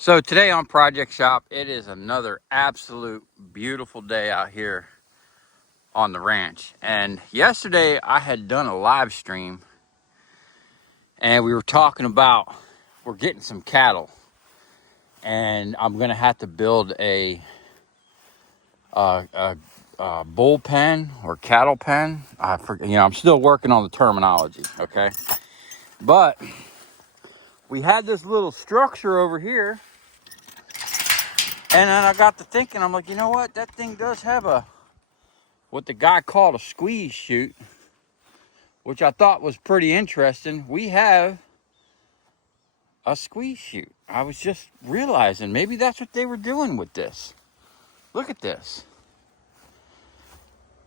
So today on Project Shop, it is another absolute beautiful day out here on the ranch. And yesterday I had done a live stream and we were talking about we're getting some cattle, and I'm gonna have to build a bull pen or cattle pen. I forget, I'm still working on the terminology, okay? But we had this little structure over here, and then I got to thinking, I'm like, you know what? That thing does have what the guy called a squeeze chute, which I thought was pretty interesting. We have a squeeze chute. I was just realizing maybe that's what they were doing with this. Look at this.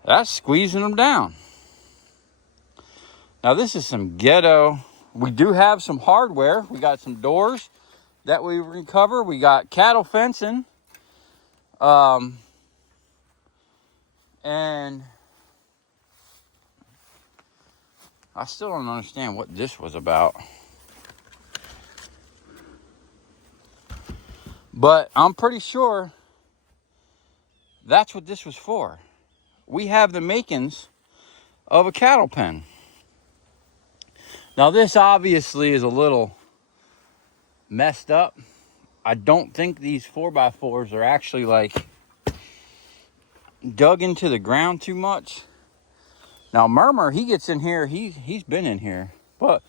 That's squeezing them down. Now this is some ghetto. We do have some hardware. We got some doors that we can cover. We got cattle fencing. And I still don't understand what this was about. But I'm pretty sure that's what this was for. We have the makings of a cattle pen. Now this obviously is a little messed up. I don't think these 4x4s are actually like dug into the ground too much. Now Murmur, he gets in here, he's been in here. But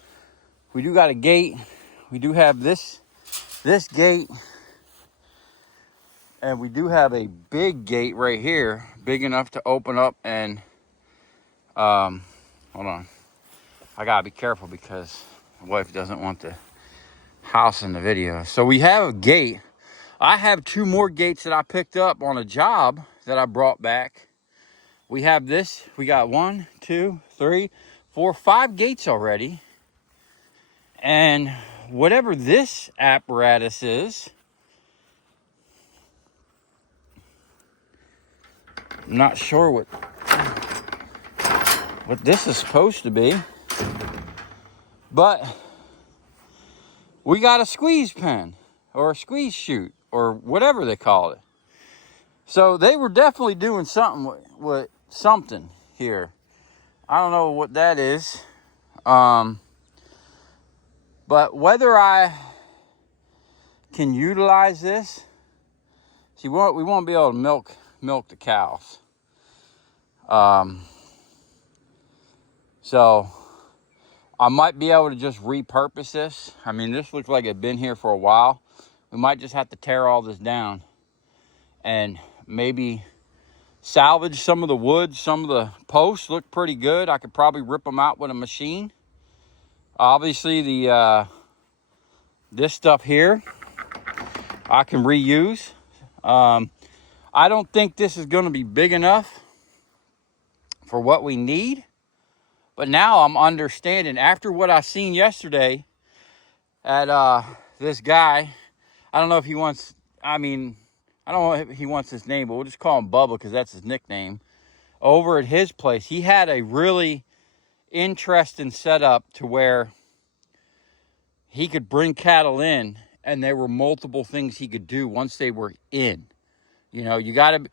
we do got a gate. We do have this gate. And we do have a big gate right here, big enough to open up and, hold on. I gotta be careful because my wife doesn't want the house in the video. So we have a gate. I have 2 more gates that I picked up on a job that I brought back. We have this, we got 1, 2, 3, 4, 5 gates already. And whatever this apparatus is, I'm not sure what this is supposed to be, but we got a squeeze pen or a squeeze chute or whatever they call it. So they were definitely doing something with something here. I don't know what that is. But whether I can utilize this, see, we won't be able to milk the cows. So I might be able to just repurpose this. I mean, this looks like it's been here for a while. We might just have to tear all this down and maybe salvage some of the wood. Some of the posts look pretty good. I could probably rip them out with a machine. Obviously, this stuff here I can reuse. I don't think this is going to be big enough for what we need. But now I'm understanding, after what I seen yesterday at this guy, I don't know if he wants, I don't know if he wants his name, but we'll just call him Bubba because that's his nickname. Over at his place, he had a really interesting setup to where he could bring cattle in, and there were multiple things he could do once they were in. You got to,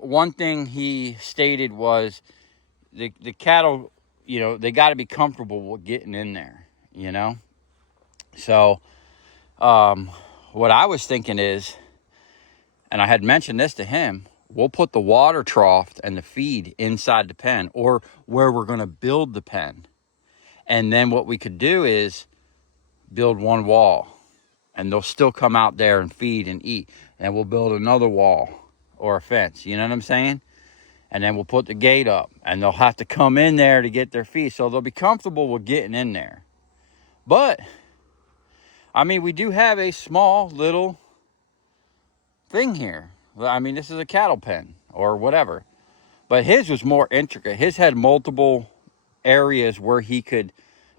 one thing he stated was the cattle, they got to be comfortable with getting in there, So, what I was thinking is, and I had mentioned this to him, we'll put the water trough and the feed inside the pen or where we're going to build the pen. And then what we could do is build one wall, and they'll still come out there and feed and eat. And we'll build another wall or a fence, you know what I'm saying? And then we'll put the gate up, and they'll have to come in there to get their feed. So they'll be comfortable with getting in there. But, we do have a small little thing here. This is a cattle pen or whatever. But his was more intricate. His had multiple areas where he could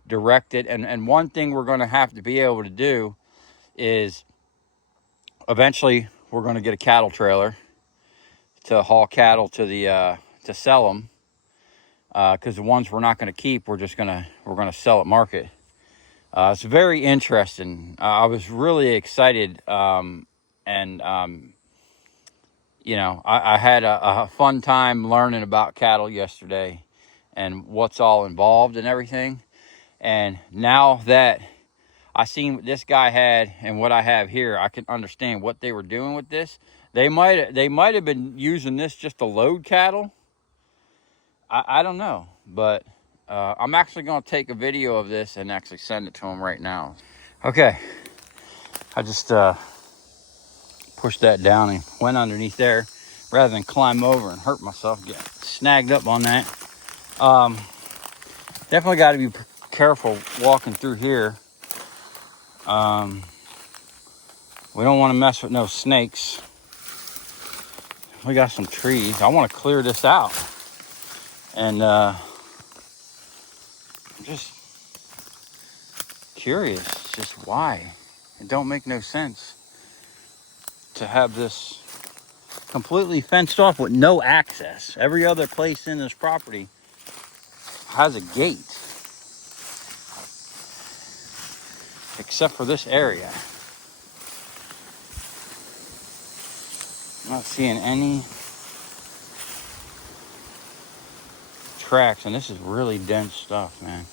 direct it. And one thing we're going to have to be able to do is eventually we're going to get a cattle trailer to haul cattle to to sell them. Because the ones we're not going to keep, we're going to sell at market. It's very interesting. I was really excited, and you know, I had a fun time learning about cattle yesterday and what's all involved and everything. And now that I seen what this guy had and what I have here, I can understand what they were doing with this. They might have been using this just to load cattle. I don't know, but I'm actually going to take a video of this and actually send it to him right now. Okay, I just pushed that down and went underneath there rather than climb over and hurt myself, get snagged up on that. Definitely got to be careful walking through here. We don't want to mess with no snakes. We got some trees. I want to clear this out. And I'm just curious just why. It don't make no sense to have this completely fenced off with no access. Every other place in this property has a gate, except for this area. I'm not seeing any tracks, and this is really dense stuff, man.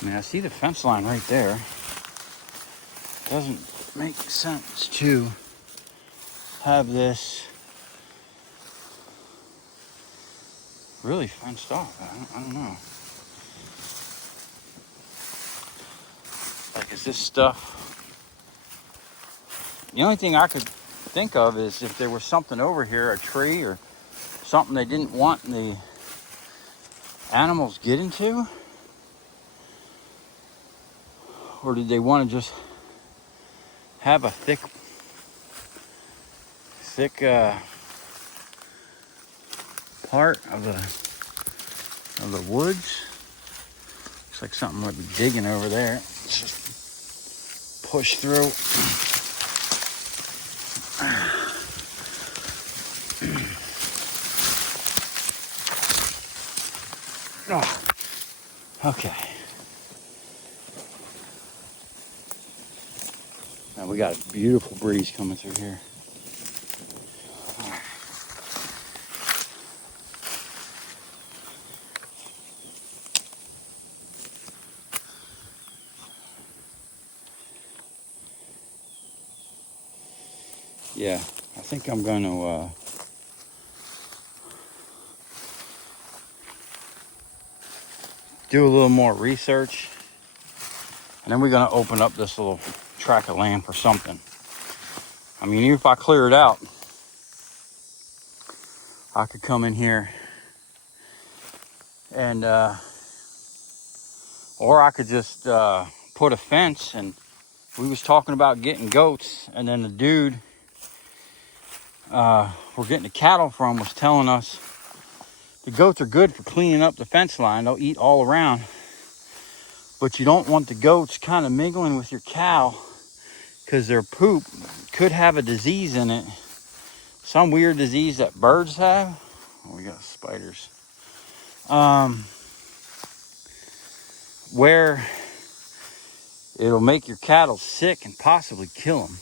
I mean, I see the fence line right there. Doesn't make sense to have this really fenced off. I don't know. Like, is this stuff? The only thing I could think of is if there was something over here, a tree or something they didn't want the animals get into. Or did they want to just have a thick part of the woods? Looks like something might be digging over there. Let's just push through. Oh, okay. Now we got a beautiful breeze coming through here. Yeah, I think I'm going to do a little more research, and then we're going to open up this little tract of land for something. I mean, even if I clear it out, I could come in here and or I could just put a fence. And we was talking about getting goats, and then the dude we're getting the cattle from was telling us the goats are good for cleaning up the fence line. They'll eat all around, but you don't want the goats kind of mingling with your cow, because their poop could have a disease in it, some weird disease that birds have. Oh, we got spiders. Where it'll make your cattle sick and possibly kill them.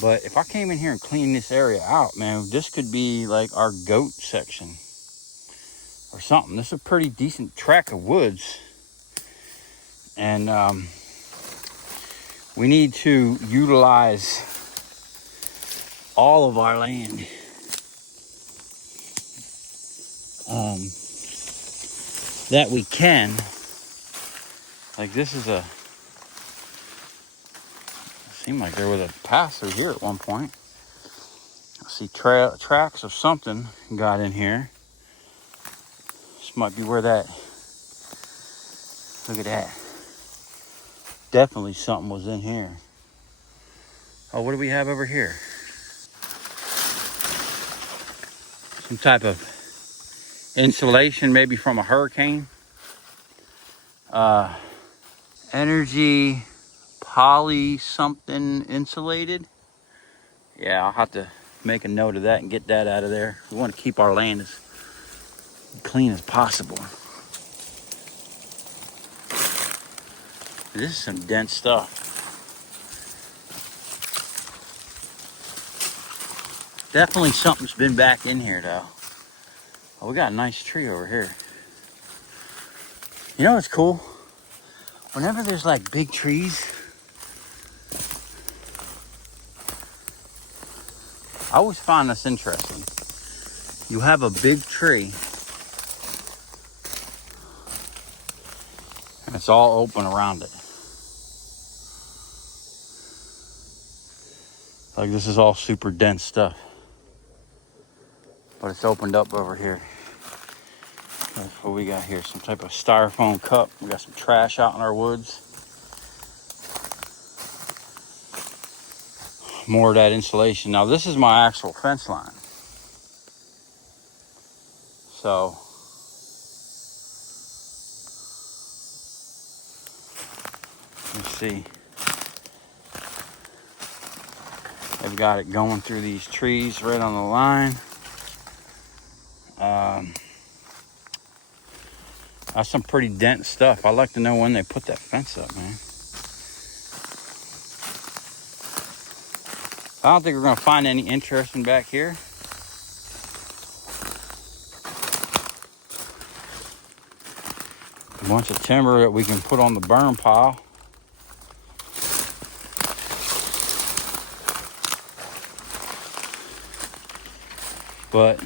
But if I came in here and cleaned this area out, man, this could be like our goat section or something. This is a pretty decent tract of woods. And we need to utilize all of our land. That we can. Like, this is it seemed like there was a pass through here at one point. I see tracks of something got in here. This might be where that, look at that. Definitely something was in here. Oh, what do we have over here? Some type of insulation, maybe from a hurricane. Energy poly something insulated. Yeah, I'll have to make a note of that and get that out of there. We want to keep our land as clean as possible. This is some dense stuff. Definitely something's been back in here though. Oh, we got a nice tree over here. You know what's cool? Whenever there's like big trees, I always find this interesting. You have a big tree and it's all open around it. Like this is all super dense stuff. But it's opened up over here. That's what we got here. Some type of styrofoam cup. We got some trash out in our woods. More of that insulation. Now this is my actual fence line. So let's see. They've got it going through these trees right on the line. That's some pretty dense stuff. I'd like to know when they put that fence up, man. I don't think we're gonna find any interesting back here. A bunch of timber that we can put on the burn pile. But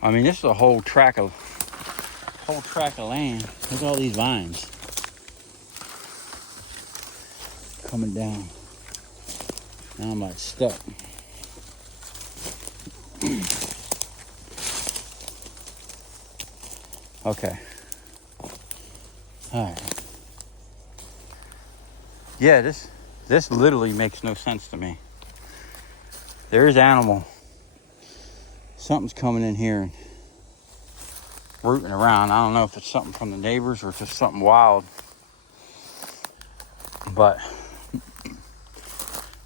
I mean, this is a whole tract of land. Look at all these vines coming down. Now I'm like stuck. Okay. All right. Yeah, this literally makes no sense to me. There is animal. Something's coming in here and rooting around. I don't know if it's something from the neighbors or just something wild. But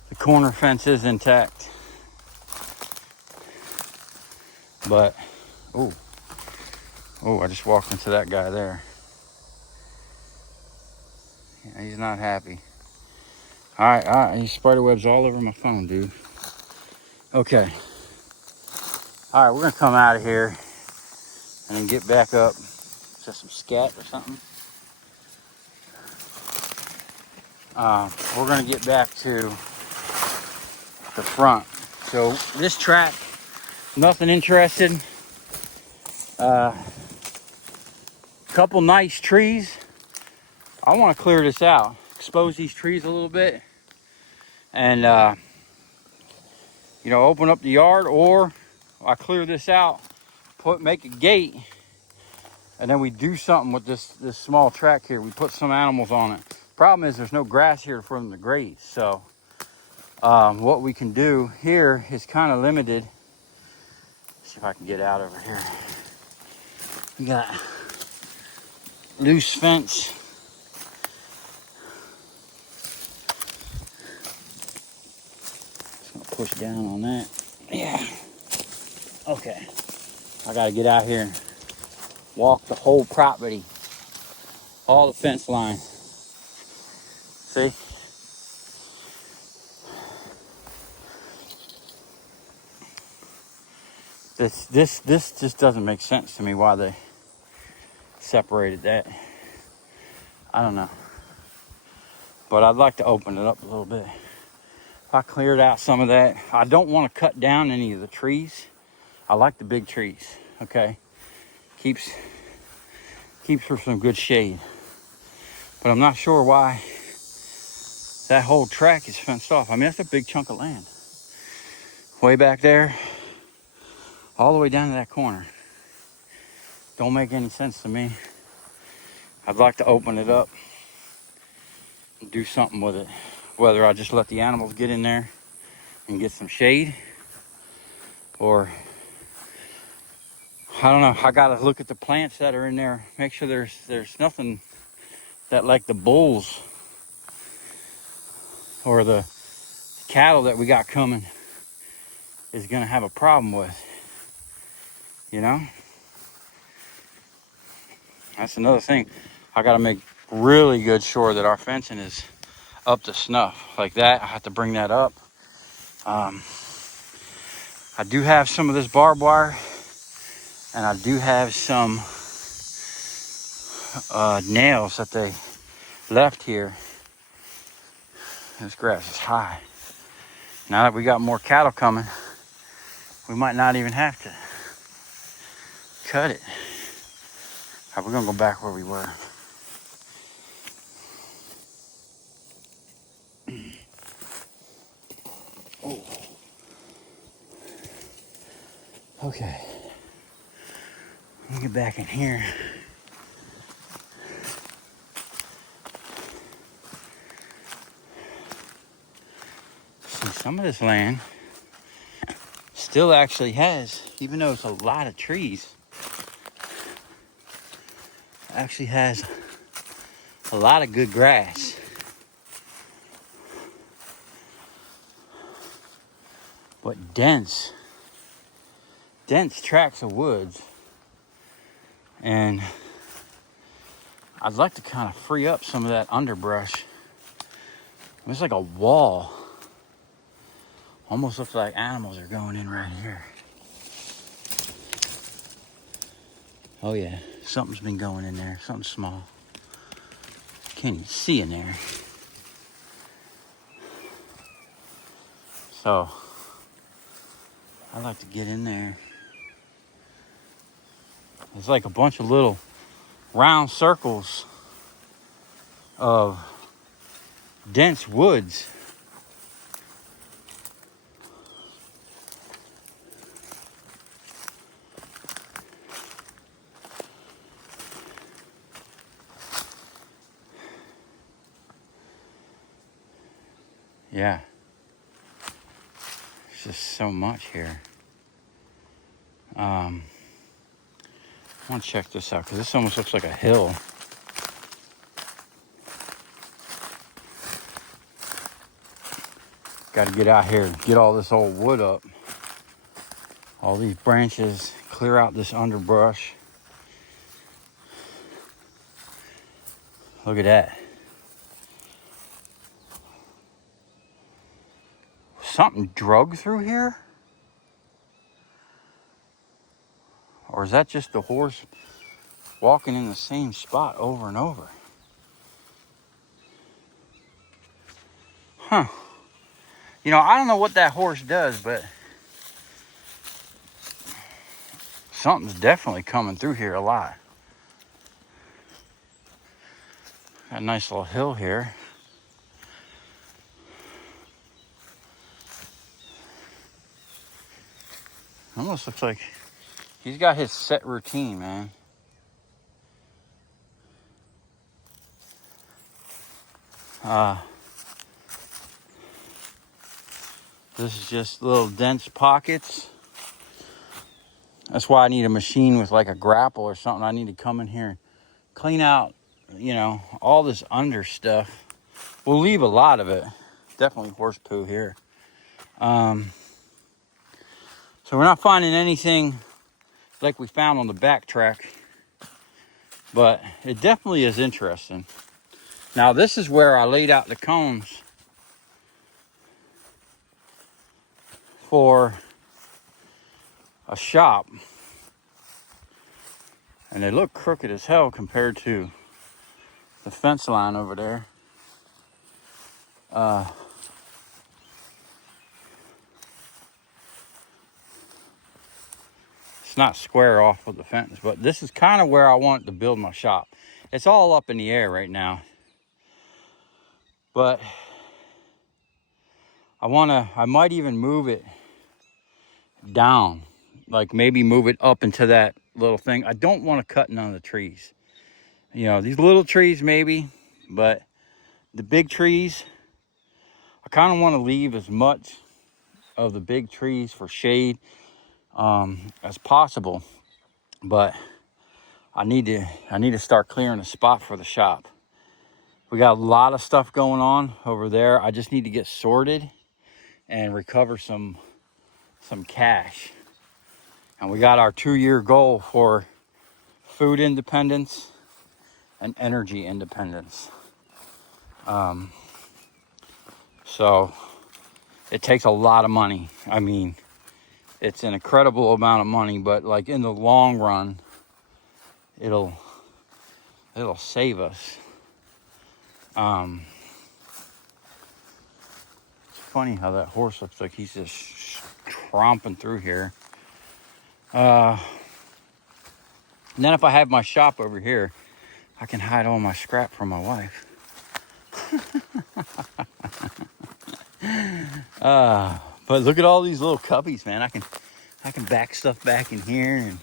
the corner fence is intact. But, oh, I just walked into that guy there. Yeah, he's not happy. All right, these spider webs all over my phone, dude. Okay. All right, we're gonna come out of here and then get back up. Is that some scat or something? We're gonna get back to the front. So this track, nothing interesting. Couple nice trees. I want to clear this out, expose these trees a little bit, and you know, open up the yard, or I clear this out, make a gate, and then we do something with this small track here. We put some animals on it. Problem is there's no grass here for them to graze. So what we can do here is kind of limited. Let's see if I can get out over here. We got loose fence. Just gonna push down on that. Yeah. Okay. I gotta get out here and walk the whole property, all the fence line. See? This just doesn't make sense to me why they separated that. I don't know. But I'd like to open it up a little bit. If I cleared out some of that, I don't want to cut down any of the trees. I like the big trees, okay? Keeps for some good shade. But I'm not sure why that whole track is fenced off. I mean, that's a big chunk of land. Way back there, all the way down to that corner. Don't make any sense to me. I'd like to open it up and do something with it. Whether I just let the animals get in there and get some shade, or I don't know. I gotta look at the plants that are in there, make sure there's nothing that, like the bulls or the cattle that we got coming, is gonna have a problem with, you know? That's another thing. I got to make really good sure that our fencing is up to snuff. Like that, I have to bring that up. I do have some of this barbed wire, and I do have some nails that they left here. This grass is high. Now that we got more cattle coming, we might not even have to cut it. All right, we're gonna go back where we were. Oh. Okay. Let me get back in here. See, some of this land still actually has, even though it's a lot of trees, actually has a lot of good grass. But dense tracts of woods. And I'd like to kind of free up some of that underbrush. It's like a wall. Almost looks like animals are going in right here. Oh yeah, something's been going in there, something small. Can't even see in there. So, I like to get in there. It's like a bunch of little round circles of dense woods. Yeah. There's just so much here. I want to check this out because this almost looks like a hill. Got to get out here and get all this old wood up. All these branches, clear out this underbrush. Look at that. Something drug through here? Or is that just the horse walking in the same spot over and over? Huh. You know, I don't know what that horse does, but something's definitely coming through here a lot. Got a nice little hill here. Almost looks like he's got his set routine, man. This is just little dense pockets. That's why I need a machine with like a grapple or something. I need to come in here and clean out, you know, all this under stuff. We'll leave a lot of it. Definitely horse poo here. So we're not finding anything like we found on the backtrack, but it definitely is interesting. Now this is where I laid out the cones for a shop, and they look crooked as hell compared to the fence line over there. It's not square off with the fence, but this is kind of where I want to build my shop. It's all up in the air right now, but I might even move it down, like maybe move it up into that little thing. I don't want to cut none of the trees. You know, these little trees maybe, but the big trees, I kind of want to leave as much of the big trees for shade as possible. But I need to start clearing a spot for the shop. We got a lot of stuff going on over there. I just need to get sorted and recover some cash. And we got our 2-year goal for food independence and energy independence. So it takes a lot of money. I mean, it's an incredible amount of money, but like in the long run, it'll save us. It's funny how that horse looks like he's just tromping through here. And then if I have my shop over here, I can hide all my scrap from my wife. But look at all these little cubbies, man. I can back stuff back in here, and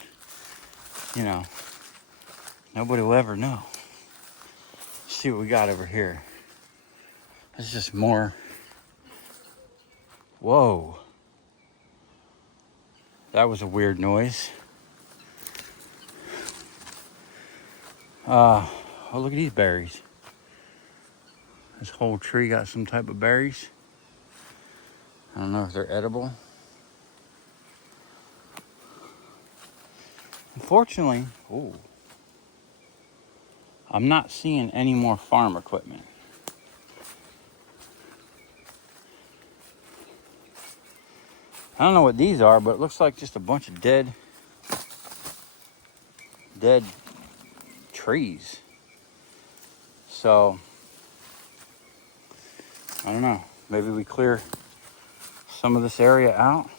you know, nobody will ever know. Let's see what we got over here. It's just more. Whoa. That was a weird noise. Oh, look at these berries. This whole tree got some type of berries. I don't know if they're edible. Unfortunately, I'm not seeing any more farm equipment. I don't know what these are, but it looks like just a bunch of dead trees. So, I don't know. Maybe we clear some of this area out.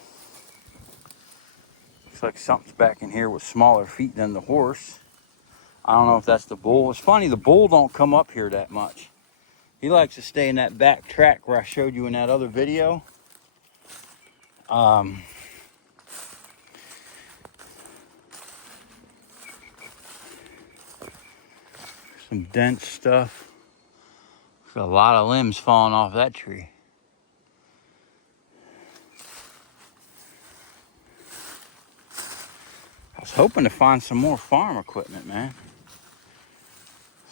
Looks like something's back in here with smaller feet than the horse. I don't know if that's the bull. It's funny, the bull don't come up here that much. He likes to stay in that back track where I showed you in that other video. Some dense stuff. There's a lot of limbs falling off that tree. I was hoping to find some more farm equipment, man.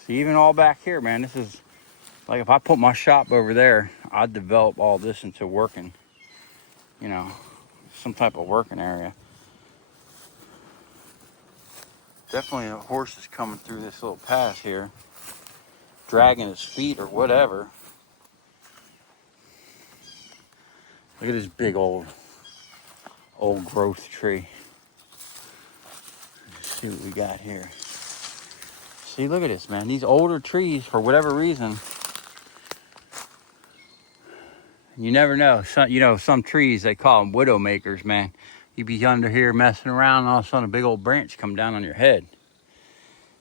See, even all back here, man, this is like if I put my shop over there, I'd develop all this into working, you know, some type of working area. Definitely a horse is coming through this little path here, dragging his feet or whatever. Look at this big old growth tree. Let's see what we got here. See, look at this, man. These older trees, for whatever reason, you never know. Some trees, they call them widow makers, man. You be under here messing around, and all of a sudden a big old branch come down on your head.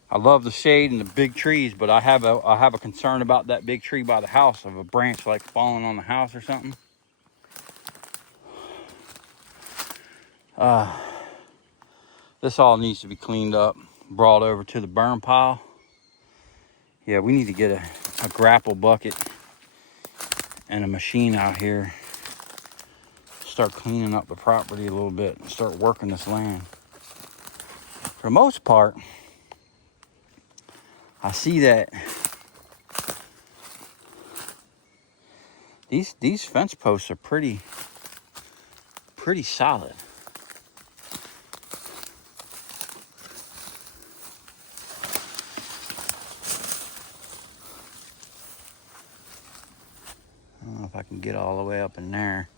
I love the shade and the big trees, but I have a concern about that big tree by the house, of a branch like falling on the house or something. This all needs to be cleaned up, brought over to the burn pile. Yeah, we need to get a grapple bucket and a machine out here. Start cleaning up the property a little bit and start working this land. For the most part, I see that these fence posts are pretty solid. I don't know if I can get all the way up in there,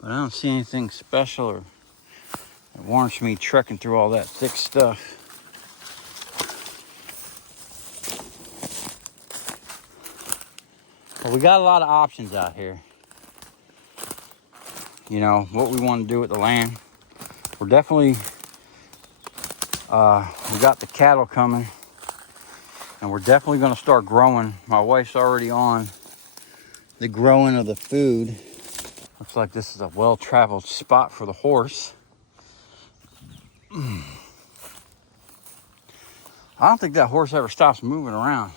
but I don't see anything special or that warrants me trekking through all that thick stuff. Well, we got a lot of options out here. You know, what we want to do with the land. We're definitely, we got the cattle coming, and we're definitely going to start growing. My wife's already on the growing of the food. Looks like this is a well-traveled spot for the horse. I don't think that horse ever stops moving around.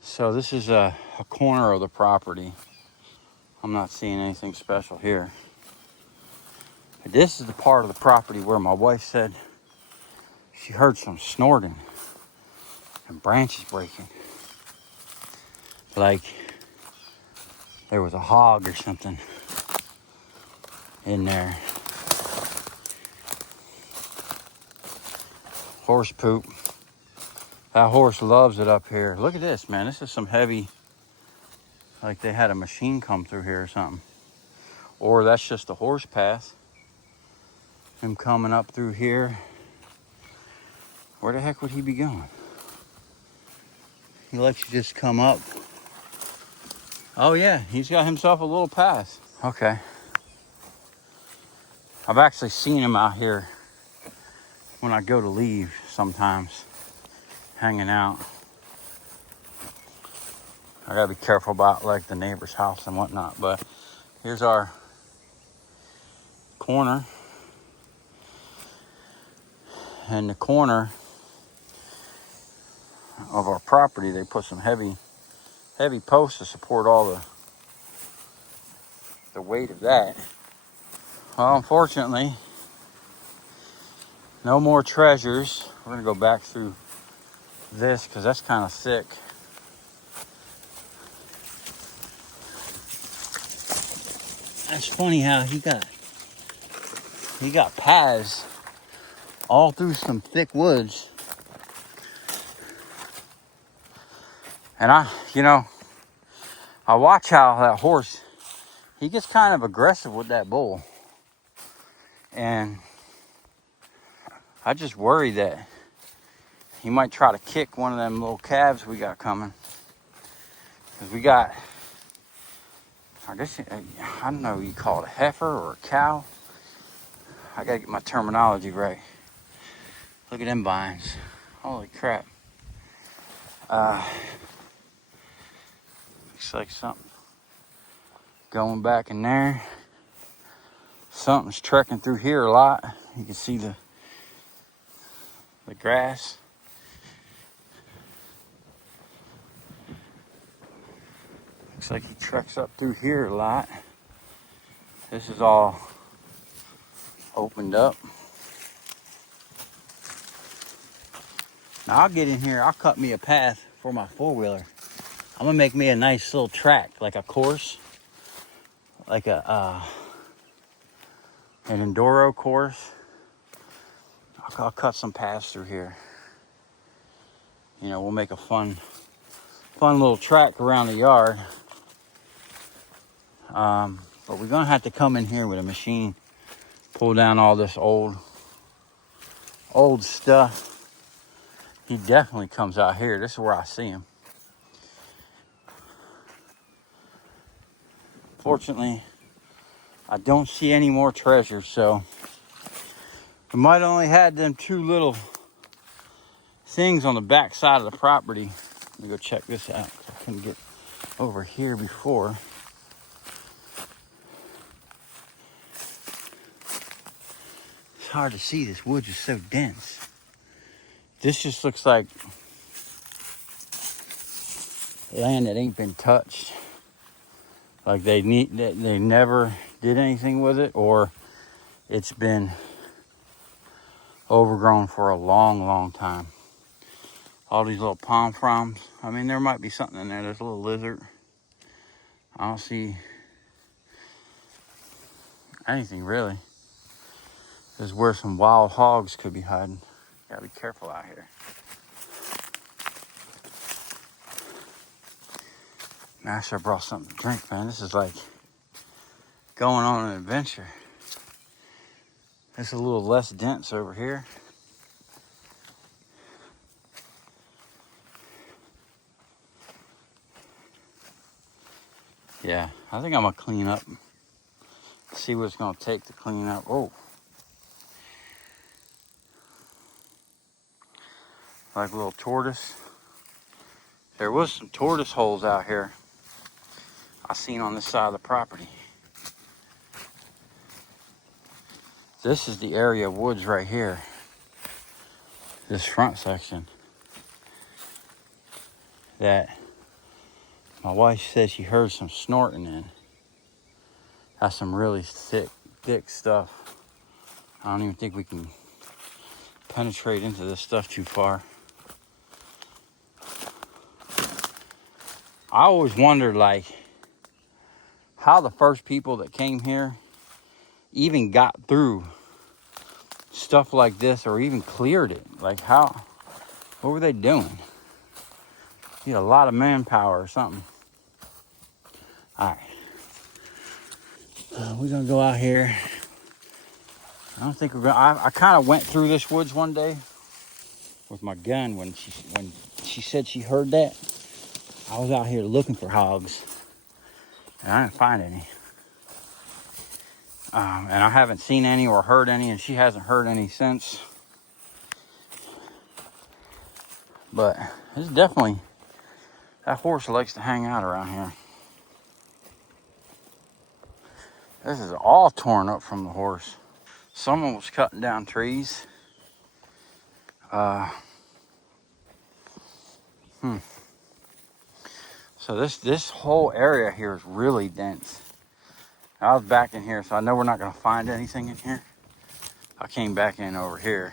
So this is a corner of the property. I'm not seeing anything special here. But this is the part of the property where my wife said she heard some snorting and branches breaking. Like there was a hog or something in there. Horse poop. That horse loves it up here. Look at this, man. This is some heavy, like they had a machine come through here or something. Or that's just a horse path. Him coming up through here. Where the heck would he be going? He lets you just come up. Oh yeah, he's got himself a little path. Okay. I've actually seen him out here when I go to leave sometimes, hanging out. I gotta be careful about like the neighbor's house and whatnot, but here's our corner. And the corner of our property, they put some heavy posts to support all the weight of that. Well, unfortunately, no more treasures. We're gonna go back through this because that's kind of thick. That's funny how he got paths all through some thick woods. And I watch how that horse, he gets kind of aggressive with that bull. And I just worry that he might try to kick one of them little calves we got coming. Because we got, I guess, I don't know, you call it a heifer or a cow. I gotta get my terminology right. Look at them vines. Holy crap. Looks like something going back in there. Something's trekking through here a lot. You can see the grass. Looks like he treks up through here a lot. This is all opened up. Now I'll get in here, I'll cut me a path for my four-wheeler. I'm gonna make me a nice little track, like a course, like an enduro course. I'll cut some paths through here. You know, we'll make a fun little track around the yard. But we're gonna have to come in here with a machine, pull down all this old stuff. He definitely comes out here. This is where I see him. Fortunately, I don't see any more treasures, so we might only had them two little things on the back side of the property. Let me go check this out. I couldn't get over here before. It's hard to see. This wood is so dense. This just looks like land that ain't been touched. Like they never did anything with it, or it's been overgrown for a long time. All these little palm fronds. I mean, there might be something in there. There's a little lizard. I don't see anything really. This is where some wild hogs could be hiding. Gotta be careful out here. Master brought something to drink, man. This is like going on an adventure. It's a little less dense over here. Yeah, I think I'm gonna clean up. See what it's gonna take to clean up. Oh. Like a little tortoise. There was some tortoise holes out here I seen on this side of the property. This is the area of woods right here. This front section. That my wife said she heard some snorting in. That's some really thick stuff. I don't even think we can penetrate into this stuff too far. I always wondered, like, how the first people that came here even got through stuff like this or even cleared it. Like, how What were they doing? Need a lot of manpower or something. All right. We're gonna go out here. I don't think we're gonna. I kind of went through this woods one day with my gun when she said she heard that. I was out here looking for hogs, and I didn't find any. And I haven't seen any or heard any, and she hasn't heard any since. But it's definitely, that horse likes to hang out around here. This is all torn up from the horse. Someone was cutting down trees. So this whole area here is really dense. I was back in here, so I know we're not gonna find anything in here. I came back in over here.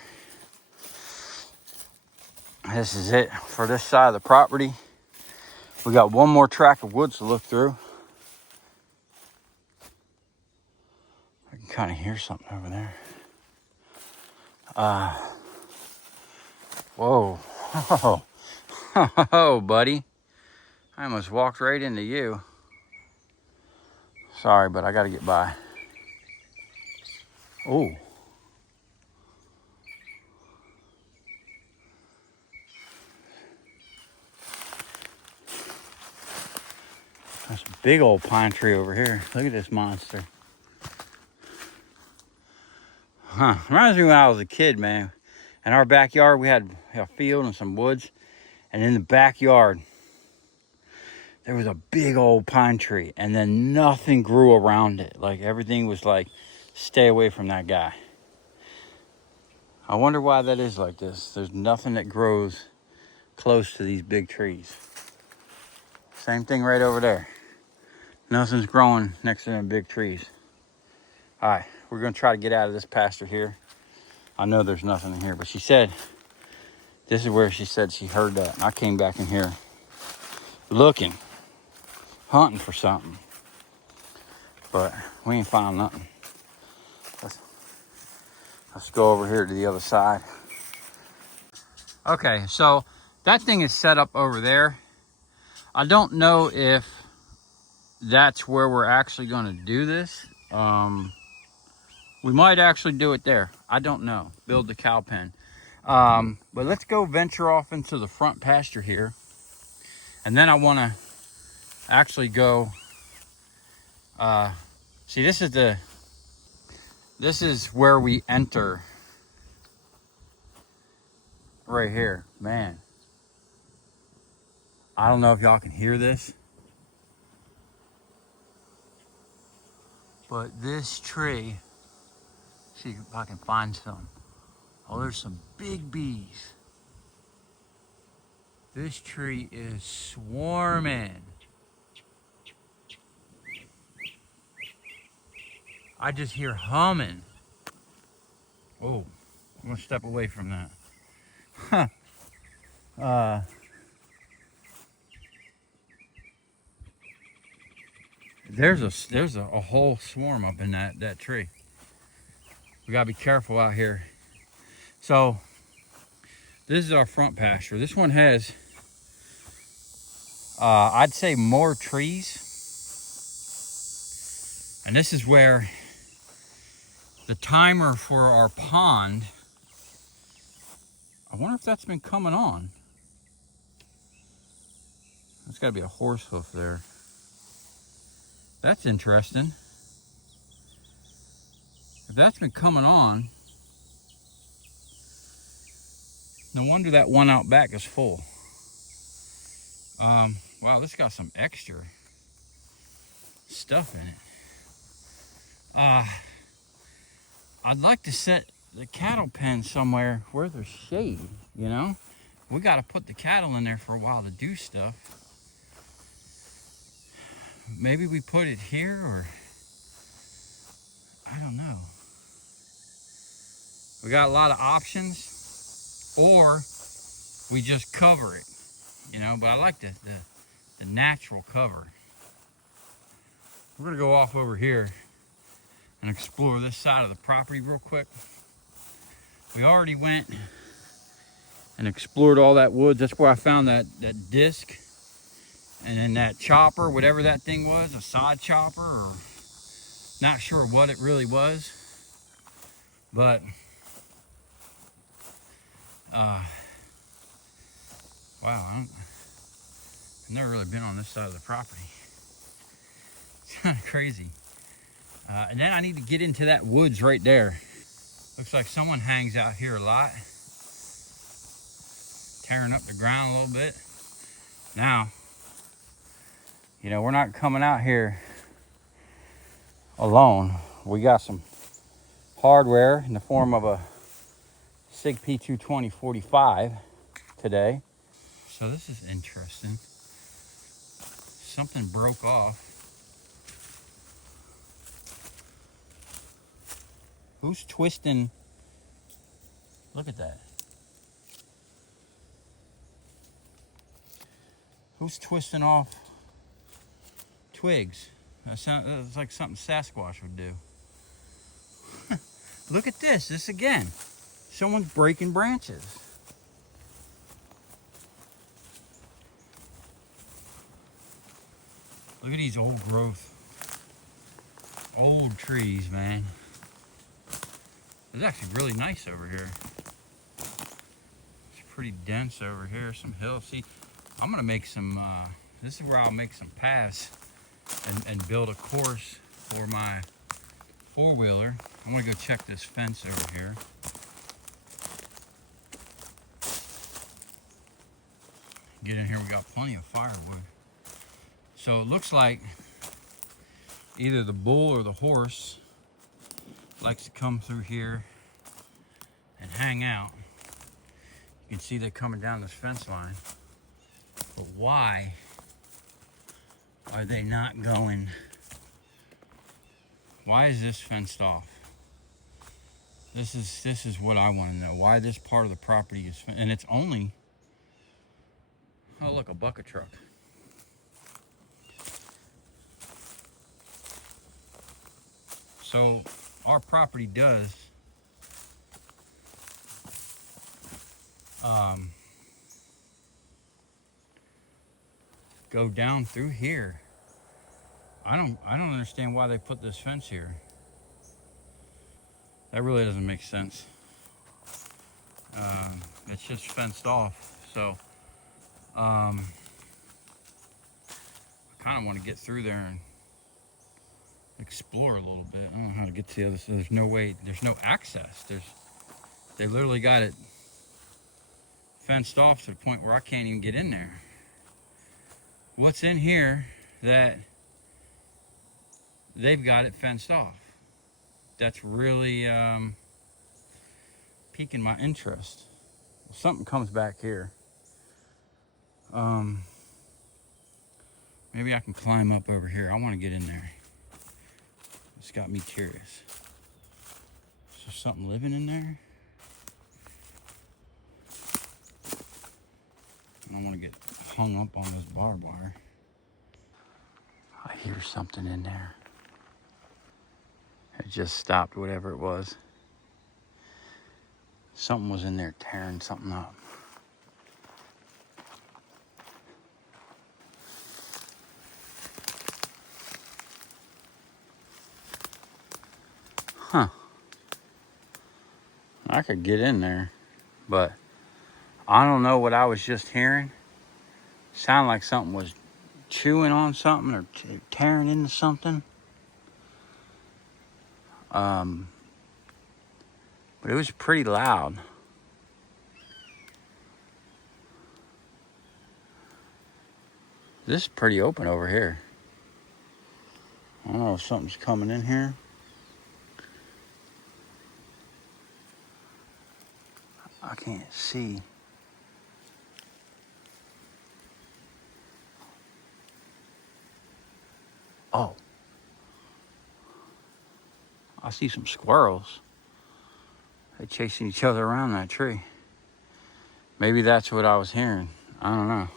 This is it for this side of the property. We got one more tract of woods to look through. I can kind of hear something over there. Whoa. Oh, buddy. I almost walked right into you. Sorry, but I got to get by. Oh. There's a big old pine tree over here. Look at this monster. Reminds me when I was a kid, man. In our backyard, we had a field and some woods. And in the backyard, there was a big old pine tree. And then nothing grew around it. Like, everything was like, stay away from that guy. I wonder why that is like this. There's nothing that grows close to these big trees. Same thing right over there. Nothing's growing next to them big trees. All right, we're gonna try to get out of this pasture here. I know there's nothing in here, but she said, this is where she said she heard that. And I came back in here looking, hunting for something. But we ain't found nothing. Let's go over here to the other side. Okay, so that thing is set up over there. I don't know if that's where we're actually going to do this. We might actually do it there. I don't know. Build the cow pen. But let's go venture off into the front pasture here. And then I want to actually go... see, this is where we enter. Right here. Man. I don't know if y'all can hear this. But this tree, see if I can find some. Oh, there's some big bees. This tree is swarming. I just hear humming. Oh, I'm gonna step away from that. There's a whole swarm up in that tree. We gotta be careful out here. So this is our front pasture. This one has, I'd say, more trees. And this is where the timer for our pond, I wonder if that's been coming on. There's gotta be a horse hoof there. That's interesting. If that's been coming on, no wonder that one out back is full. Wow, this got some extra stuff in it. I'd like to set the cattle pen somewhere where there's shade, you know? We got to put the cattle in there for a while to do stuff. Maybe we put it here, or I don't know. We got a lot of options, or we just cover it, you know? But I like the natural cover. We're gonna go off over here and explore this side of the property real quick. We already went and explored all that woods. That's where I found that disc, and then that chopper, whatever that thing was, a sod chopper, or not sure what it really was. But wow, I've never really been on this side of the property. It's kind of crazy. And then I need to get into that woods right there. Looks like someone hangs out here a lot, tearing up the ground a little bit. Now, you know, we're not coming out here alone. We got some hardware in the form of a SIG P220 45 today. So this is interesting. Something broke off. Who's twisting? Look at that. Who's twisting off twigs? That's like something Sasquatch would do. Look at this. This again. Someone's breaking branches. Look at these old growth. Old trees, man. It's actually really nice over here. It's pretty dense over here. Some hills. See, I'm gonna make some, this is where I'll make some paths and build a course for my four-wheeler. I'm gonna go check this fence over here. Get in here, we got plenty of firewood. So it looks like either the bull or the horse likes to come through here and hang out. You can see they're coming down this fence line. But why are they not going? Why is this fenced off? This is what I want to know. Why this part of the property is fenced, and it's only, oh look, a bucket truck. So our property does go down through here. I don't understand why they put this fence here. That really doesn't make sense. It's just fenced off. So I kind of want to get through there and explore a little bit. I don't know how to get to the other side. There's no way, there's no access. They literally got it fenced off to the point where I can't even get in there. What's in here that they've got it fenced off? That's really piquing my interest. Something comes back here. Maybe I can climb up over here. I want to get in there. It's got me curious. Is there something living in there? I don't want to get hung up on this barbed wire. I hear something in there. It just stopped, whatever it was. Something was in there tearing something up. Huh. I could get in there, but I don't know what I was just hearing. Sounded like something was chewing on something or tearing into something. But it was pretty loud. This is pretty open over here. I don't know if something's coming in here. I can't see. Oh. I see some squirrels. They're chasing each other around that tree. Maybe that's what I was hearing. I don't know.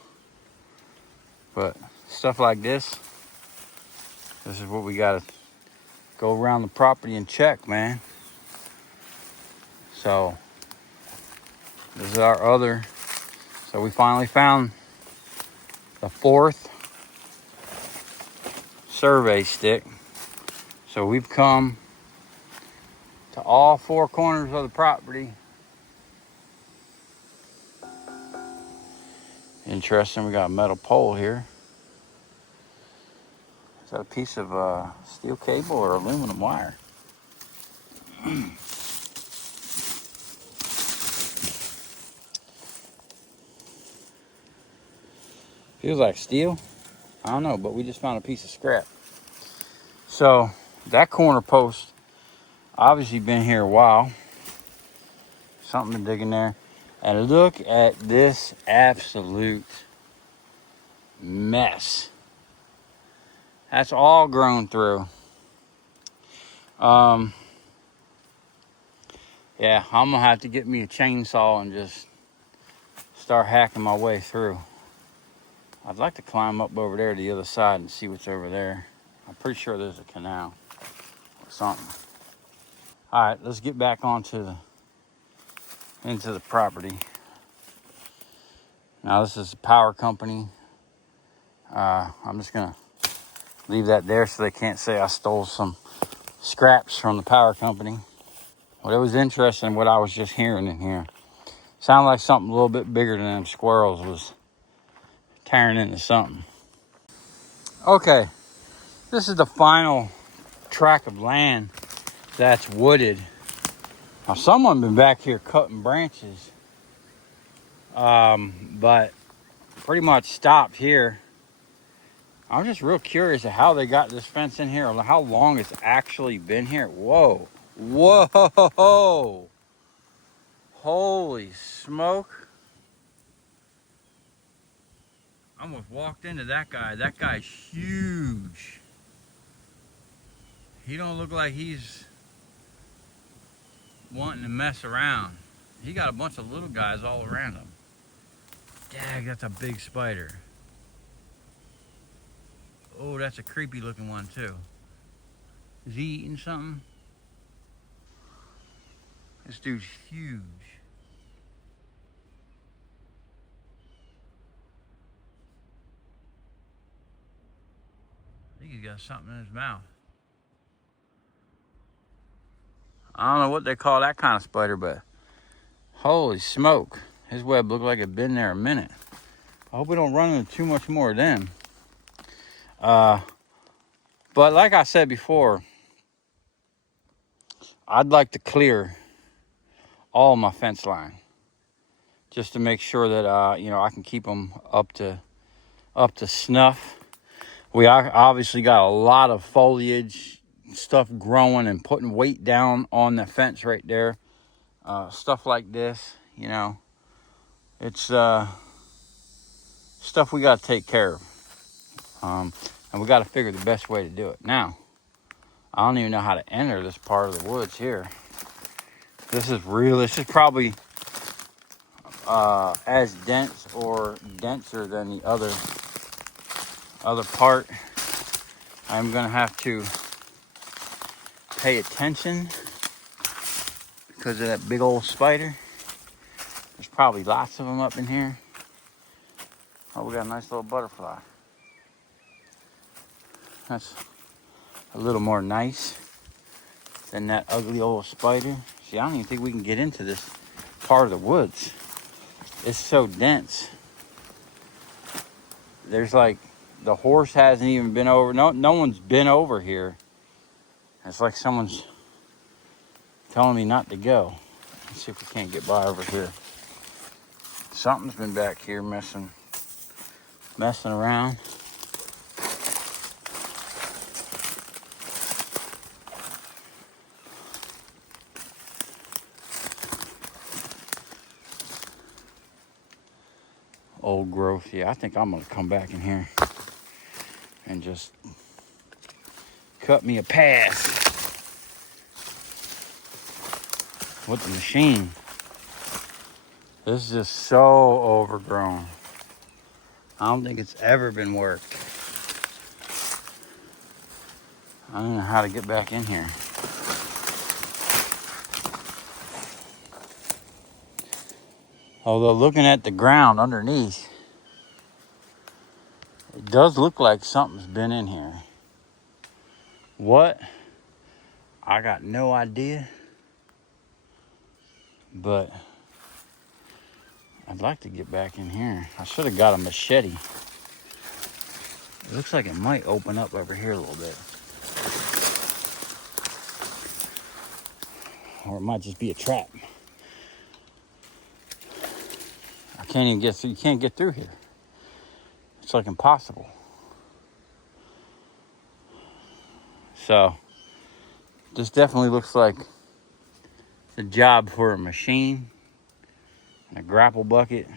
But stuff like this is what we gotta go around the property and check, man. So this is our other So we finally found the 4th survey stick. So we've come to all 4 corners of the property. Interesting, we got a metal pole here. Is that a piece of steel cable or aluminum wire? Feels like steel. I don't know, but we just found a piece of scrap. So that corner post obviously been here a while. Something to dig in there. And look at this absolute mess. That's all grown through. Yeah, I'm gonna have to get me a chainsaw and just start hacking my way through. I'd like to climb up over there to the other side and see what's over there. I'm pretty sure there's a canal or something. All right, let's get back into the property. Now this is the power company. I'm just gonna leave that there so they can't say I stole some scraps from the power company. Well, it was interesting what I was just hearing in here. Sounded like something a little bit bigger than them squirrels was tearing into something. Okay, this is the final tract of land that's wooded. Now someone been back here cutting branches, but pretty much stopped here. I'm just real curious of how they got this fence in here, or how long it's actually been here. Whoa, whoa, holy smoke. I almost walked into that guy. That guy's huge. He don't look like he's wanting to mess around. He got a bunch of little guys all around him. Dag, that's a big spider. Oh, that's a creepy looking one too. Is he eating something? This dude's huge. I think he's got something in his mouth. I don't know what they call that kind of spider, but holy smoke. His web looked like it'd been there a minute. I hope we don't run into too much more of them. But like I said before, I'd like to clear all my fence line just to make sure that I can keep them up to snuff. We obviously got a lot of foliage stuff growing and putting weight down on the fence right there. Stuff like this, it's stuff we got to take care of. And we got to figure the best way to do it. Now, I don't even know how to enter this part of the woods here. This is probably as dense or denser than the other part. I'm gonna have to pay attention because of that big old spider. There's probably lots of them up in here. Oh, we got a nice little butterfly. That's a little more nice than that ugly old spider. See, I don't even think we can get into this part of the woods. It's so dense. There's like, the horse hasn't even been over. No one's been over here. It's like someone's telling me not to go. Let's see if we can't get by over here. Something's been back here messing around. Old growth. Yeah, I think I'm gonna come back in here and just cut me a path with the machine. This is just so overgrown. I don't think it's ever been worked. I don't know how to get back in here. Although looking at the ground underneath, it does look like something's been in here. What? I got no idea. But I'd like to get back in here. I should have got a machete. It looks like it might open up over here a little bit. Or it might just be a trap. I can't even get through. You can't get through here. It's like impossible. So this definitely looks like the job for a machine and a grapple bucket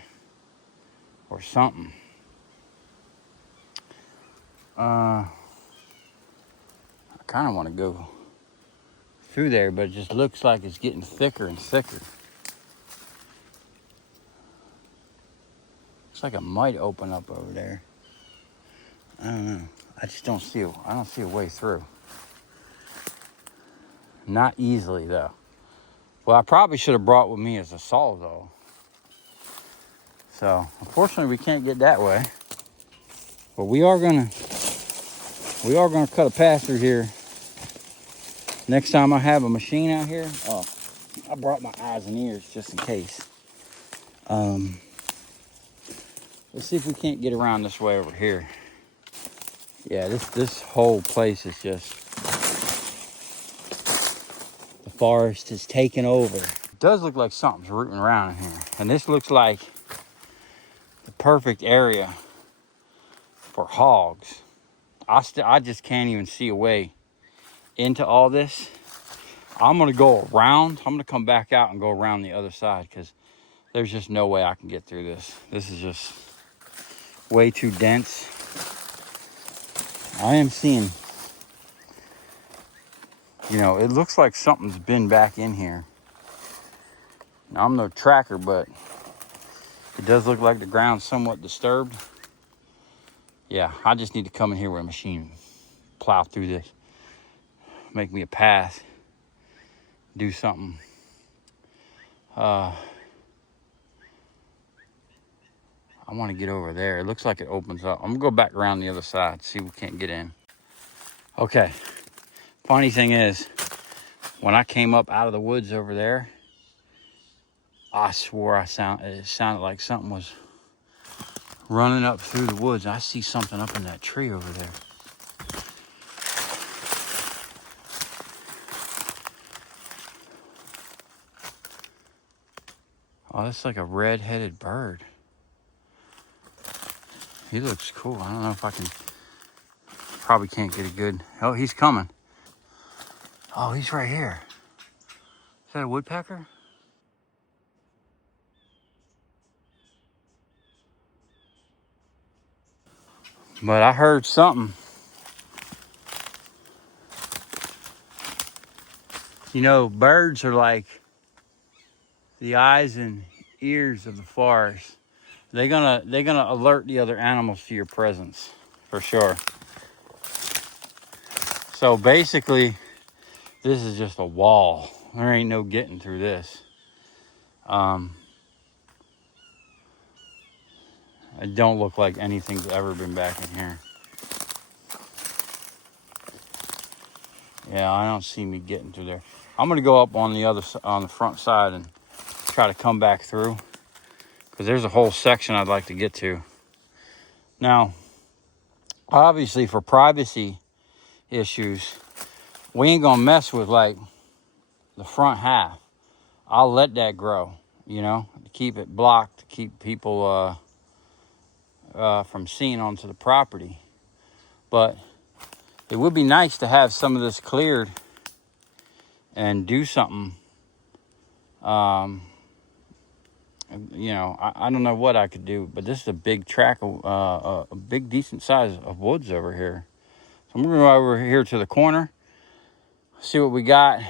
or something. I kind of want to go through there, but it just looks like it's getting thicker and thicker. Looks like it might open up over there. I don't know. I just don't see I don't see a way through. Not easily though. Well, I probably should have brought with me as a sawzall. So unfortunately we can't get that way. But we are gonna cut a path through here. Next time I have a machine out here, I brought my eyes and ears just in case. Let's see if we can't get around this way over here. Yeah, this whole place is just, the forest is taking over. It does look like something's rooting around in here. And this looks like the perfect area for hogs. I just can't even see a way into all this. I'm gonna go around. I'm gonna come back out and go around the other side because there's just no way I can get through this. This is just way too dense. I am seeing, you know, it looks like something's been back in here. Now, I'm no tracker, but it does look like the ground's somewhat disturbed. Yeah, I just need to come in here with a machine, plow through this, make me a path, do something. I want to get over there. It looks like it opens up. I'm gonna go back around the other side, see if we can't get in. Okay, funny thing is, when I came up out of the woods over there, I swore it sounded like something was running up through the woods. I see something up in that tree over there. Oh, that's like a red-headed bird. He looks cool. I don't know if I can, probably can't get a good, oh, he's coming. Oh, he's right here. Is that a woodpecker? But I heard something. You know, birds are like the eyes and ears of the forest. They're gonna alert the other animals to your presence, for sure. So basically, this is just a wall. There ain't no getting through this. It don't look like anything's ever been back in here. Yeah, I don't see me getting through there. I'm gonna go up on the front side and try to come back through, because there's a whole section I'd like to get to. Now, obviously for privacy issues, we ain't gonna mess with like the front half. I'll let that grow, you know, to keep it blocked, to keep people from seeing onto the property. But it would be nice to have some of this cleared and do something. You know, I don't know what I could do, but this is a big track of a big decent size of woods over here. So I'm gonna go over here to the corner, see what we got.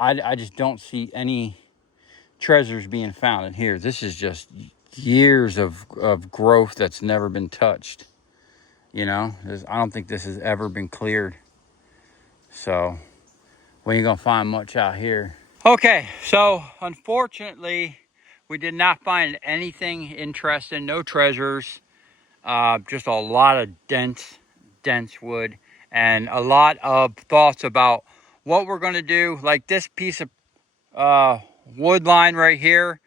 I just don't see any treasures being found in here. This is just years of growth that's never been touched. You know, I don't think this has ever been cleared. So we ain't gonna find much out here. Okay, so unfortunately, We did not find anything interesting, no treasures, just a lot of dense wood, and a lot of thoughts about what we're going to do. Like this piece of wood line right here,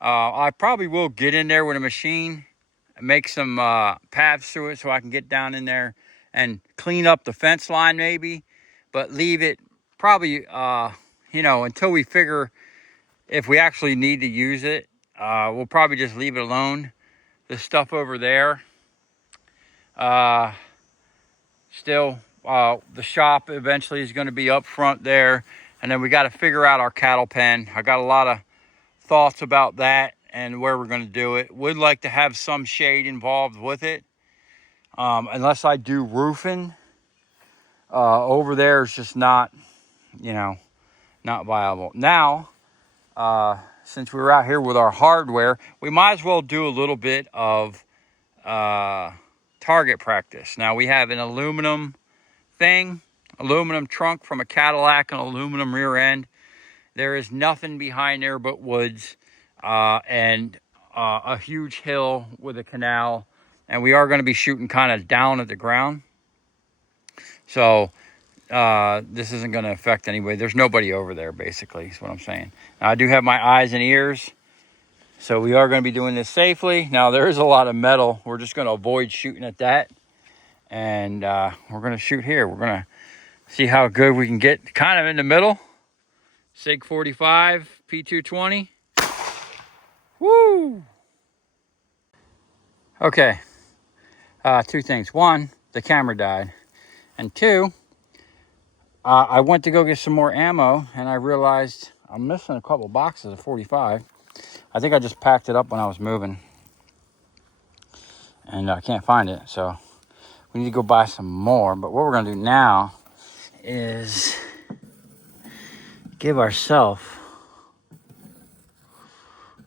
I probably will get in there with a machine and make some paths through it so I can get down in there and clean up the fence line maybe, but leave it probably, you know, until we figure if we actually need to use it. We'll probably just leave it alone. The stuff over there, still, the shop eventually is going to be up front there. And then we got to figure out our cattle pen. I got a lot of thoughts about that and where we're going to do it. Would like to have some shade involved with it. Unless I do roofing, over there is just not, you know, not viable. Now, since we were out here with our hardware, we might as well do a little bit of target practice. Now we have an aluminum thing, aluminum trunk from a Cadillac, an aluminum rear end. There is nothing behind there but woods and a huge hill with a canal. And we are going to be shooting kind of down at the ground. So this isn't going to affect anybody. There's nobody over there, basically, is what I'm saying. Now, I do have my eyes and ears. So we are going to be doing this safely. Now, there is a lot of metal. We're just going to avoid shooting at that. And we're going to shoot here. We're going to see how good we can get kind of in the middle. SIG 45, P220. Woo! Okay. Two things. One, the camera died. And two, I went to go get some more ammo, and I realized I'm missing a couple boxes of 45. I think I just packed it up when I was moving. And I can't find it, so we need to go buy some more. But what we're going to do now is give ourselves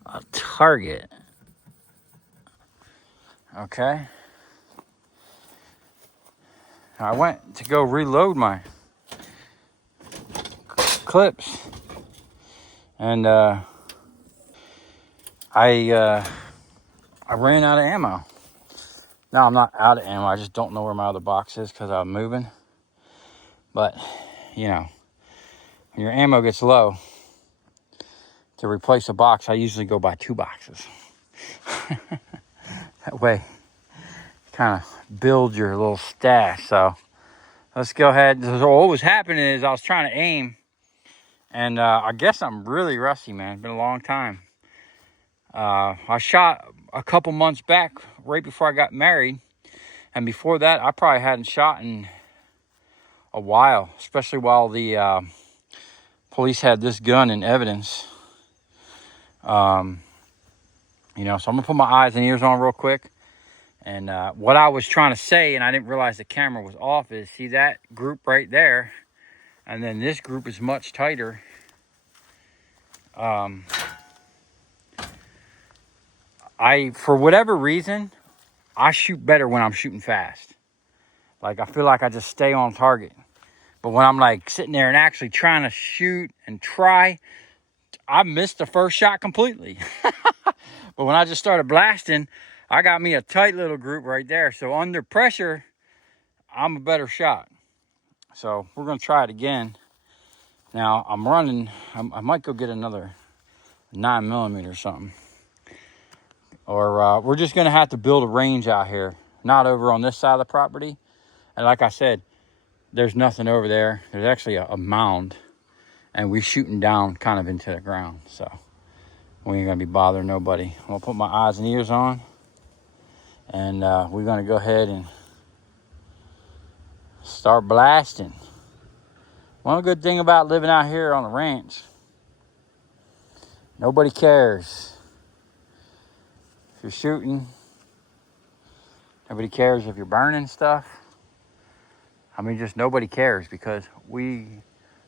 a target. Okay. I went to go reload my clips, and I ran out of ammo. Now I'm not out of ammo. I just don't know where my other box is because I'm moving. But you know, when your ammo gets low, to replace a box, I usually go buy 2 boxes. That way, kind of build your little stash. So let's go ahead. So what was happening is I was trying to aim, and I guess I'm really rusty, man. It's been a long time. I shot a couple months back, right before I got married, and before that, I probably hadn't shot in a while, especially while the police had this gun in evidence. You know, so I'm gonna put my eyes and ears on real quick. And what I was trying to say, and I didn't realize the camera was off, is see that group right there, and then this group is much tighter. For whatever reason, I shoot better when I'm shooting fast. Like, I feel like I just stay on target. But when I'm like sitting there and actually trying to shoot and try, I missed the first shot completely. But when I just started blasting, I got me a tight little group right there. So under pressure, I'm a better shot. So we're going to try it again. Now I'm running, I might go get another 9mm or something. Or we're just going to have to build a range out here. Not over on this side of the property. And like I said, there's nothing over there. There's actually a mound. And we're shooting down kind of into the ground. So we ain't going to be bothering nobody. I'm going to put my eyes and ears on. And we're going to go ahead and start blasting. One good thing about living out here on the ranch, nobody cares. If you're shooting, nobody cares if you're burning stuff. I mean, just nobody cares because we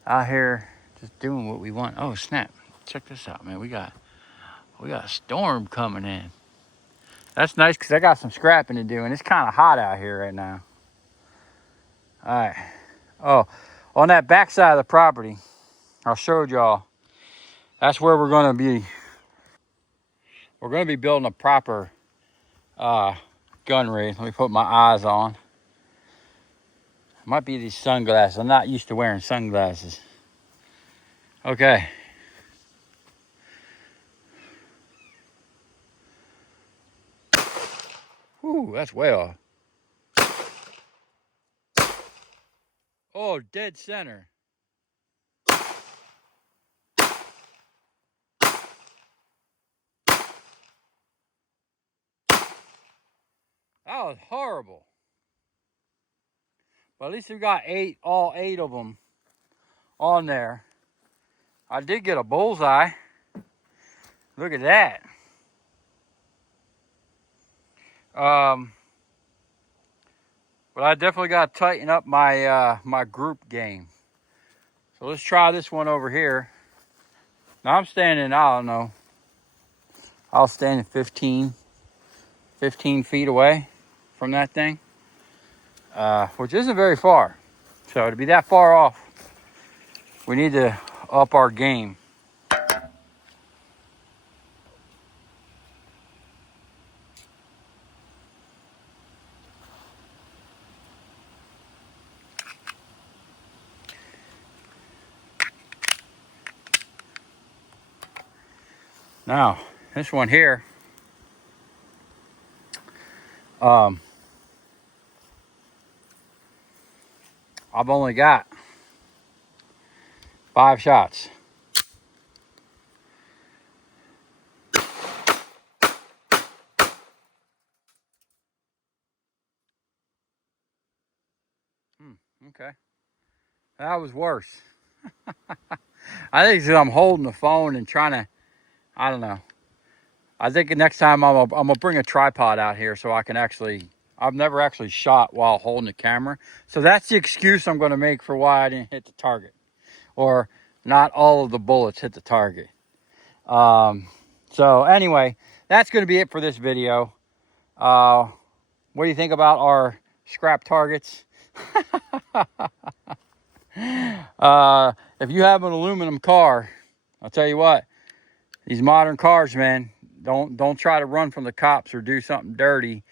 out here just doing what we want. Oh, snap. Check this out, man. We got a storm coming in. That's nice because I got some scrapping to do, and it's kind of hot out here right now. All right. Oh, on that back side of the property, I showed y'all, that's where we're going to be we're going to be building a proper gun rig. Let me put my eyes on. Might be these sunglasses. I'm not used to wearing sunglasses. Okay. Whew, that's way off. Oh, dead center. That was horrible. But at least we got all eight of them on there. I did get a bullseye. Look at that. But I definitely got to tighten up my my group game. So let's try this one over here. Now I'm standing, I don't know, I'll stand 15 feet away from that thing, which isn't very far. So to be that far off, we need to up our game. Now, this one here, I've only got 5 shots. Okay. That was worse. I think I'm holding the phone and trying to, I don't know. I think next time I'm gonna bring a tripod out here so I can actually, I've never actually shot while holding the camera. So that's the excuse I'm gonna make for why I didn't hit the target. Or not all of the bullets hit the target. So anyway, that's gonna be it for this video. What do you think about our scrap targets? If you have an aluminum car, I'll tell you what, these modern cars, man, don't try to run from the cops or do something dirty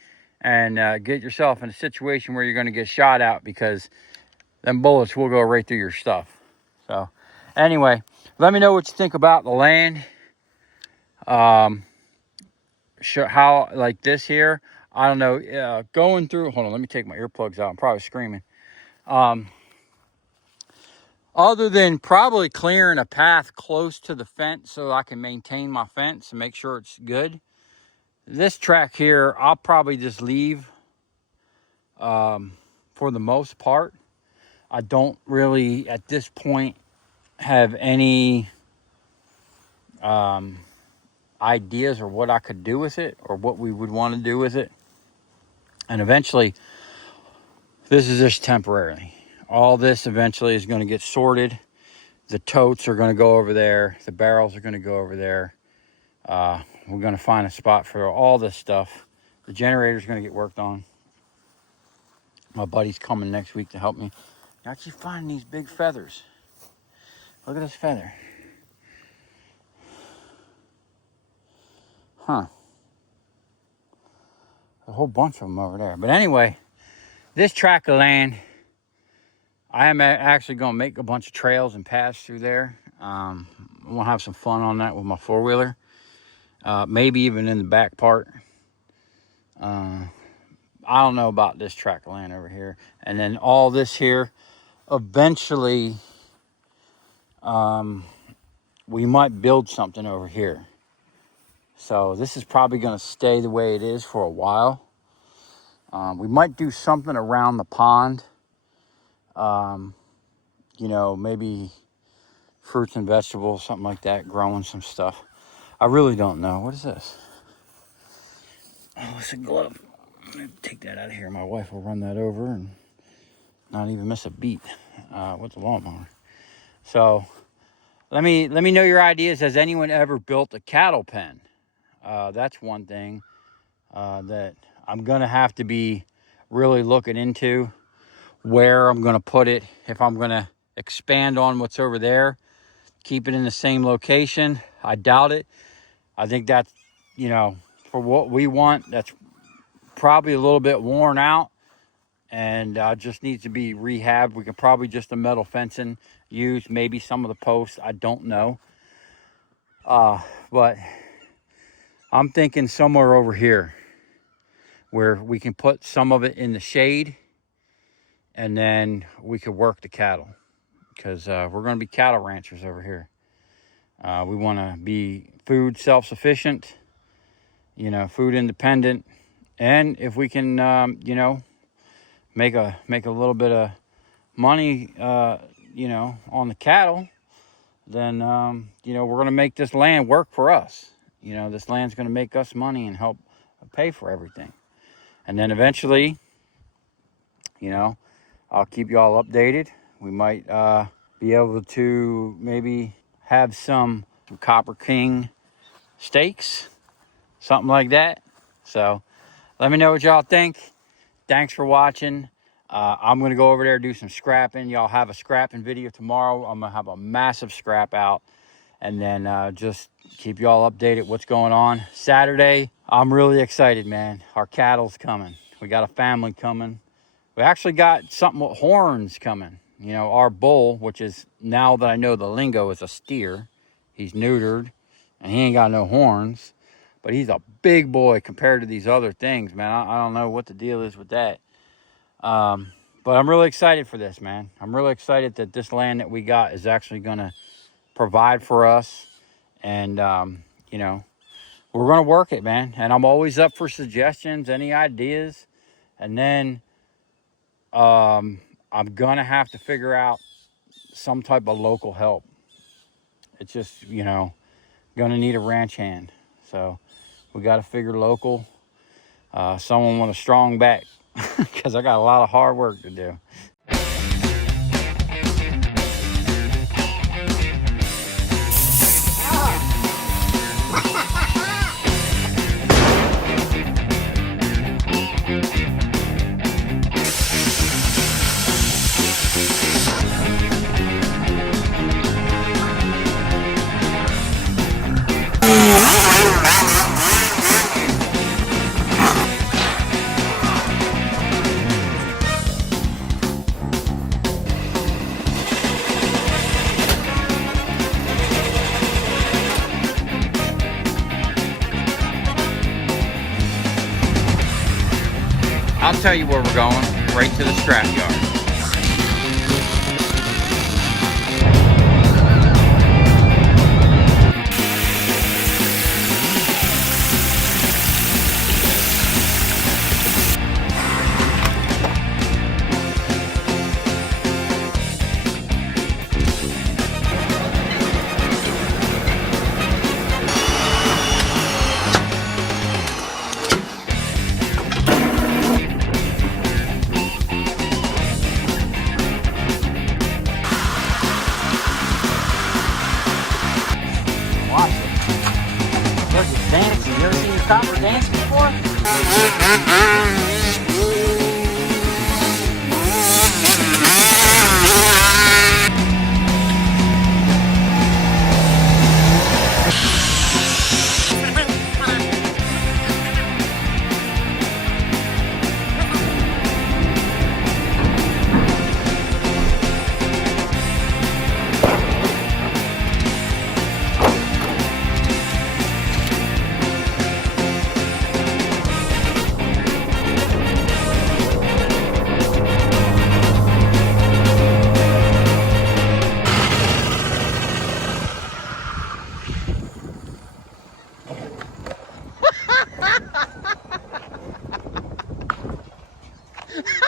and get yourself in a situation where you're going to get shot out, because them bullets will go right through your stuff. So anyway, let me know what you think about the land. How, like this here, I don't know, going through, hold on, let me take my earplugs out. I'm probably screaming. Other than probably clearing a path close to the fence so I can maintain my fence and make sure it's good, this track here, I'll probably just leave for the most part. I don't really, at this point, have any ideas or what I could do with it or what we would want to do with it. And eventually, this is just temporarily. All this eventually is going to get sorted. The totes are going to go over there. The barrels are going to go over there. We're going to find a spot for all this stuff. The generator's going to get worked on. My buddy's coming next week to help me. Actually finding these big feathers. Look at this feather. Huh. A whole bunch of them over there. But anyway, this tract of land, I am actually going to make a bunch of trails and paths through there. I'm going to have some fun on that with my four-wheeler. Maybe even in the back part. I don't know about this tract of land over here. And then all this here, eventually, we might build something over here. So this is probably going to stay the way it is for a while. We might do something around the pond. You know, maybe fruits and vegetables, something like that, growing some stuff. I really don't know. What is this? Oh, it's a glove. I'm going to take that out of here. My wife will run that over and not even miss a beat with the lawnmower. So let me know your ideas. Has anyone ever built a cattle pen? That's one thing that I'm going to have to be really looking into, where I'm going to put it. If I'm going to expand on what's over there, keep it in the same location. I doubt it. I think that's you know, for what we want, that's probably a little bit worn out and just needs to be rehabbed. We can probably just a metal fencing use, maybe some of the posts. I don't know. But I'm thinking somewhere over here where we can put some of it in the shade, and then we could work the cattle, because we're going to be cattle ranchers over here. We want to be food self-sufficient, you know, food independent. And if we can, you know, make a little bit of money, you know, on the cattle, then, you know, we're going to make this land work for us. You know, this land's going to make us money and help pay for everything. And then eventually, you know, I'll keep you all updated. We might be able to maybe have some Copper King steaks, something like that. So let me know what y'all think. Thanks for watching. I'm going to go over there and do some scrapping. Y'all have a scrapping video tomorrow. I'm going to have a massive scrap out. And then just keep y'all updated what's going on. Saturday, I'm really excited, man. Our cattle's coming. We got a family coming. We actually got something with horns coming. You know, our bull, which is, now that I know the lingo, is a steer. He's neutered, and he ain't got no horns. But he's a big boy compared to these other things, man. I don't know what the deal is with that. But I'm really excited for this, man. I'm really excited that this land that we got is actually going to provide for us. And, you know, we're going to work it, man. And I'm always up for suggestions, any ideas. And then I'm going to have to figure out some type of local help. It's just, you know, going to need a ranch hand. So we got to figure local. Someone with a strong back, because I got a lot of hard work to do. I'll tell you where we're going, right to the scrap yard. Dancing. You ever seen your copper dance before?